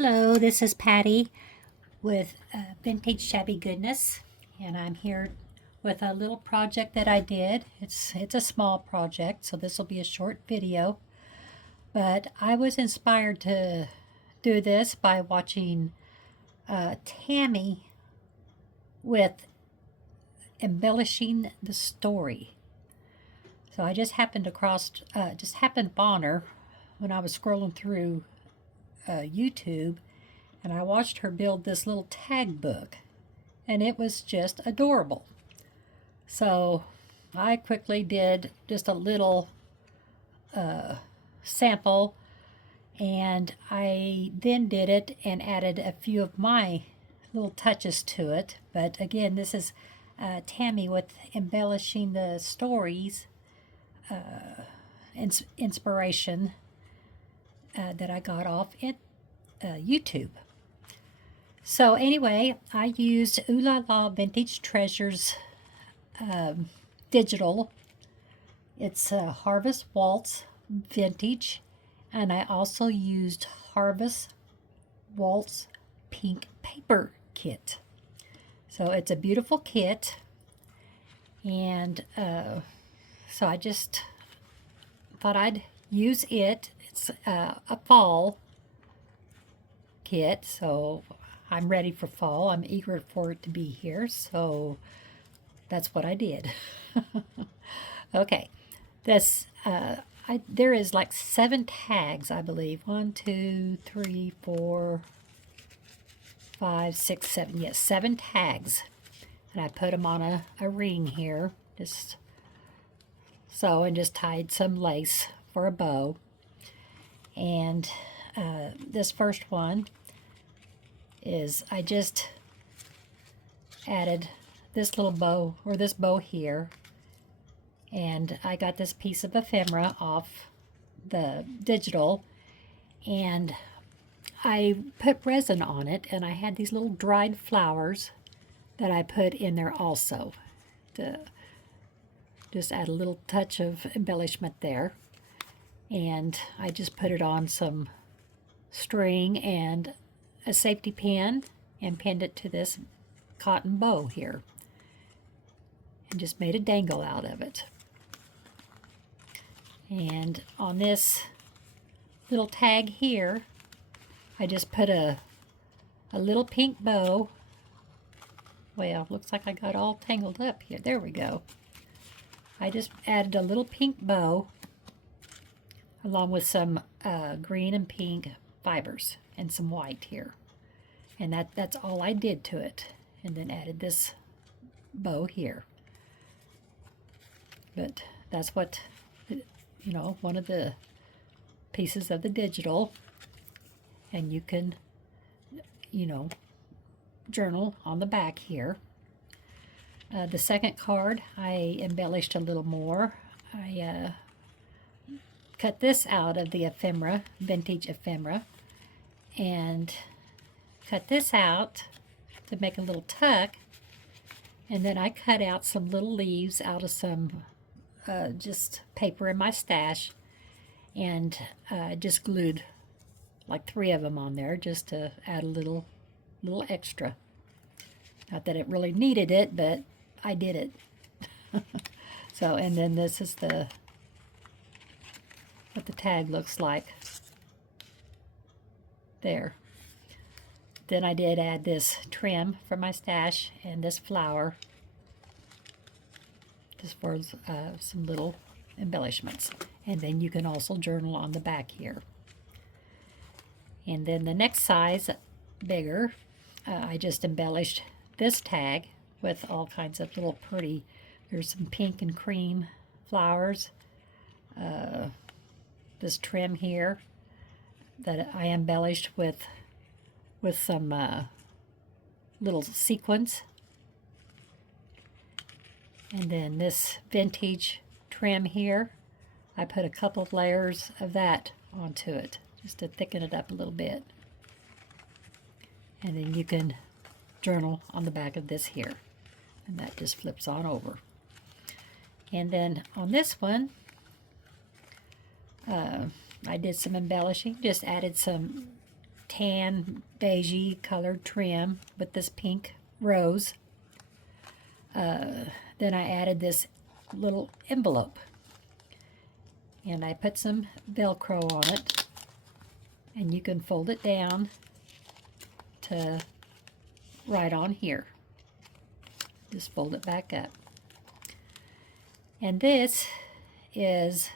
Hello, this is Patty with Vintage Shabby Goodness, and I'm here with a little project that I did. It's a small project, so this will be a short video, but I was inspired to do this by watching Tammy with Embellishing the Story. So I just happened upon her when I was scrolling through YouTube, and I watched her build this little tag book, and it was just adorable. So I quickly did just a little sample, and I then did it and added a few of my little touches to it. But again, this is Tammy with Embellishing the Stories inspiration that I got off YouTube. So anyway, I used Oohlala Vintage Treasures digital. It's a Harvest Waltz Vintage, and I also used Harvest Waltz Pink Paper Kit. So it's a beautiful kit, and so I just thought I'd use it. It's a fall kit, so I'm ready for fall. I'm eager for it to be here, so that's what I did. Okay, this there is like 7 tags, I believe. 1, 2, 3, 4, 5, 6, 7. Yes, 7 tags, and I put them on a ring here, just so, and just tied some lace for a bow. And this first one is I just added this little bow, or this bow here, and I got this piece of ephemera off the digital, and I put resin on it, and I had these little dried flowers that I put in there also to just add a little touch of embellishment there. And I just put it on some string and a safety pin and pinned it to this cotton bow here, and just made a dangle out of it. And on this little tag here, I just put a little pink bow. Well, looks like I got all tangled up here. There we go. I just added a little pink bow along with some green and pink fibers and some white here. And that's all I did to it. And then added this bow here. But that's what, one of the pieces of the digital. And you can, journal on the back here. The second card, I embellished a little more. I cut this out of the ephemera, vintage ephemera, and cut this out to make a little tuck, and then I cut out some little leaves out of some just paper in my stash, and just glued like 3 of them on there just to add a little extra. Not that it really needed it, but I did it. So, and then this is what the tag looks like there. Then I did add this trim from my stash and this flower just for some little embellishments. And then you can also journal on the back here. And then the next size, bigger, I just embellished this tag with all kinds of little pretty, there's some pink and cream flowers, this trim here that I embellished with some little sequins, and then this vintage trim here, I put a couple of layers of that onto it just to thicken it up a little bit. And then you can journal on the back of this here, and that just flips on over. And then on this one, I did some embellishing, just added some tan beigey colored trim with this pink rose. Then I added this little envelope, and I put some Velcro on it, and you can fold it down to right on here. Just fold it back up. And this is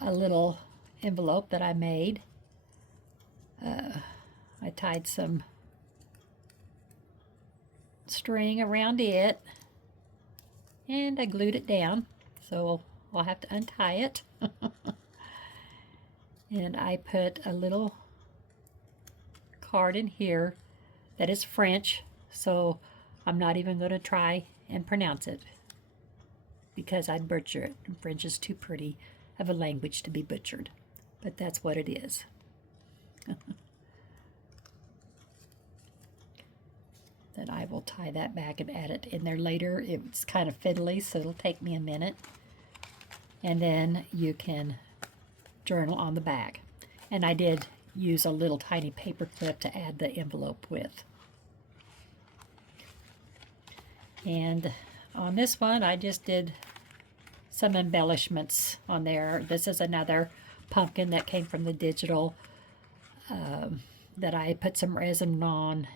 a little envelope that I made. I tied some string around it, and I glued it down, so I'll have to untie it. And I put a little card in here that is French, so I'm not even going to try and pronounce it because I'd butcher it. French is too pretty of a language to be butchered, but that's what it is. Then I will tie that back and add it in there later. It's kind of fiddly, so it'll take me a minute. And then you can journal on the back. And I did use a little tiny paper clip to add the envelope with. And on this one, I just did some embellishments on there. This is another pumpkin that came from the digital that I put some resin on,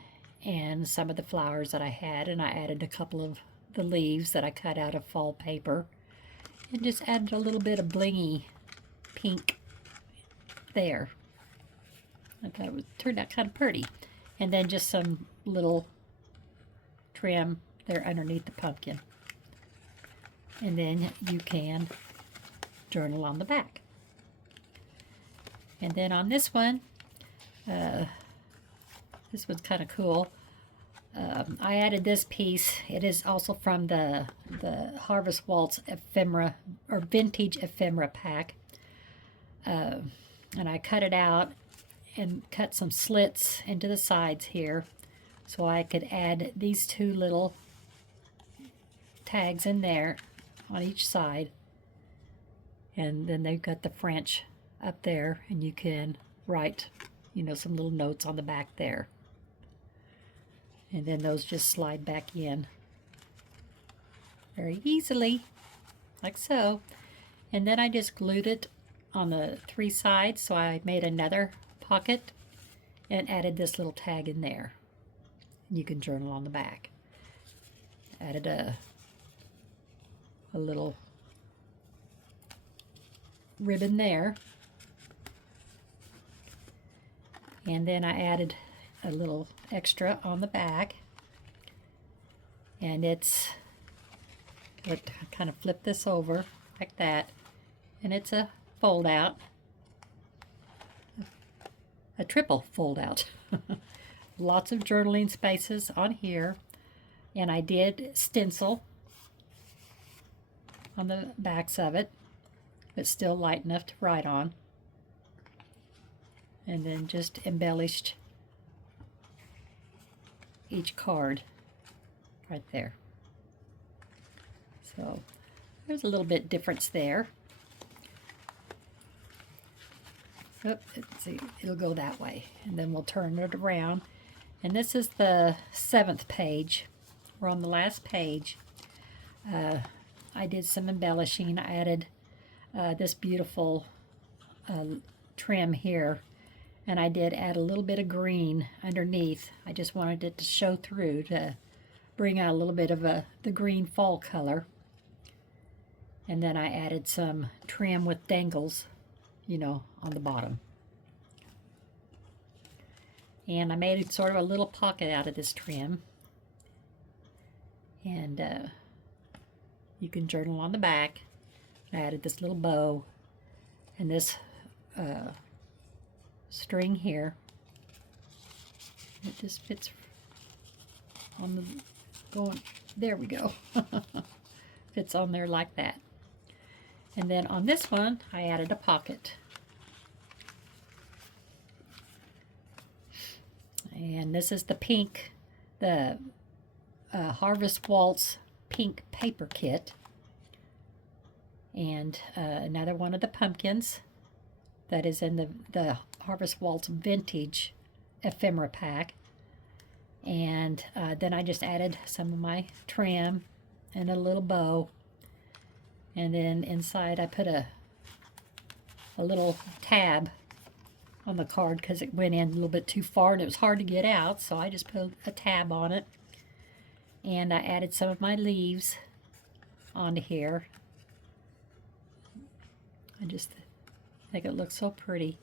and some of the flowers that I had, and I added a couple of the leaves that I cut out of fall paper, and just added a little bit of blingy pink there. I thought it turned out kind of pretty. And then just some little trim there underneath the pumpkin. And then you can journal on the back. And then on this one, this one's kind of cool. I added this piece. It is also from the Harvest Waltz ephemera or vintage ephemera pack. And I cut it out and cut some slits into the sides here, so I could add these two little tags in there on each side. And then they've got the French up there, and you can write, you know, some little notes on the back there. And then those just slide back in very easily, like so. And then I just glued it on the three sides, so I made another pocket and added this little tag in there. You can journal on the back. Added a little ribbon there. And then I added a little extra on the back, and it's, let's kind of flip this over like that, and it's a fold out, a triple fold out. Lots of journaling spaces on here, and I did stencil on the backs of it, but still light enough to write on, and then just embellished each card right there. So there's a little bit difference there. Oh, let's see, it'll go that way, and then we'll turn it around. And this is the 7th page. We're on the last page. I did some embellishing. I added this beautiful trim here, and I did add a little bit of green underneath. I just wanted it to show through to bring out a little bit of the green fall color. And then I added some trim with dangles, you know, on the bottom. And I made sort of a little pocket out of this trim. And you can journal on the back. I added this little bow and this string here. It just fits on the going. There we go. Fits on there like that. And then on this one, I added a pocket. And this is the pink, the Harvest Waltz pink paper kit. And another one of the pumpkins that is in the Harvest Waltz vintage ephemera pack. And then I just added some of my trim and a little bow. And then inside I put a little tab on the card because it went in a little bit too far and it was hard to get out, so I just put a tab on it. And I added some of my leaves onto here. I just think it looks so pretty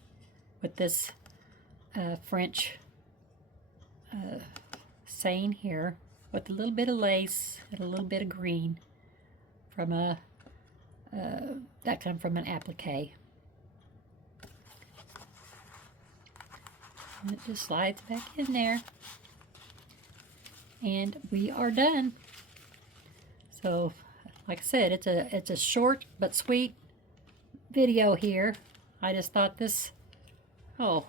with this French saying here with a little bit of lace and a little bit of green from that come from an applique. And it just slides back in there. And we are done. So, like I said, it's a short but sweet video here. I just thought this, oh,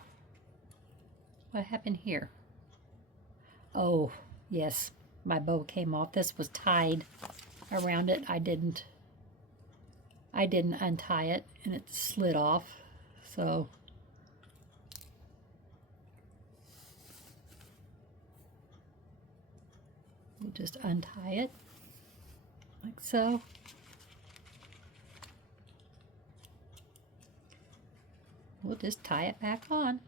what happened here? Oh, yes, my bow came off. This was tied around it. I didn't untie it, and it slid off. So we'll just untie it like so. We'll just tie it back on.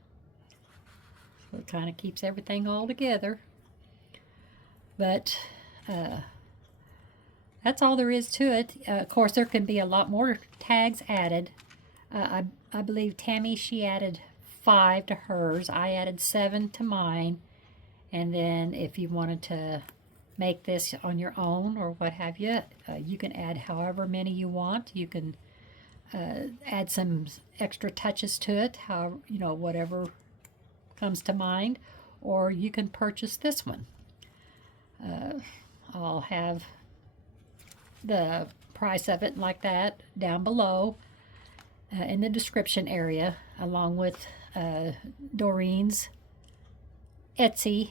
So it kind of keeps everything all together. But that's all there is to it. Of course, there can be a lot more tags added. I believe Tammy, she added 5 to hers. I added 7 to mine. And then if you wanted to make this on your own or what have you, you can add however many you want. You can add some extra touches to it, how, you know, whatever comes to mind, or you can purchase this one. I'll have the price of it like that down below in the description area, along with Doreen's Etsy,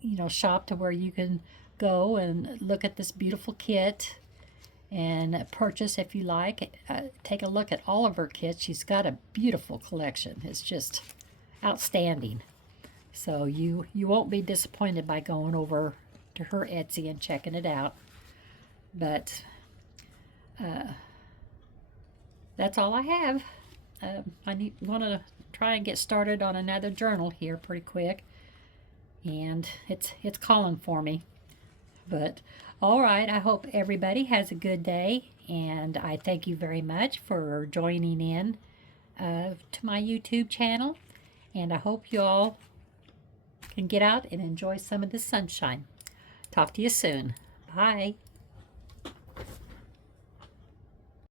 you know, shop, to where you can go and look at this beautiful kit and purchase if you like. Take a look at all of her kits. She's got a beautiful collection. It's just outstanding. So you won't be disappointed by going over to her Etsy and checking it out. But that's all I have. I want to try and get started on another journal here pretty quick, and it's calling for me. But all right, I hope everybody has a good day, and I thank you very much for joining in to my YouTube channel, and I hope you all can get out and enjoy some of the sunshine. Talk to you soon. Bye.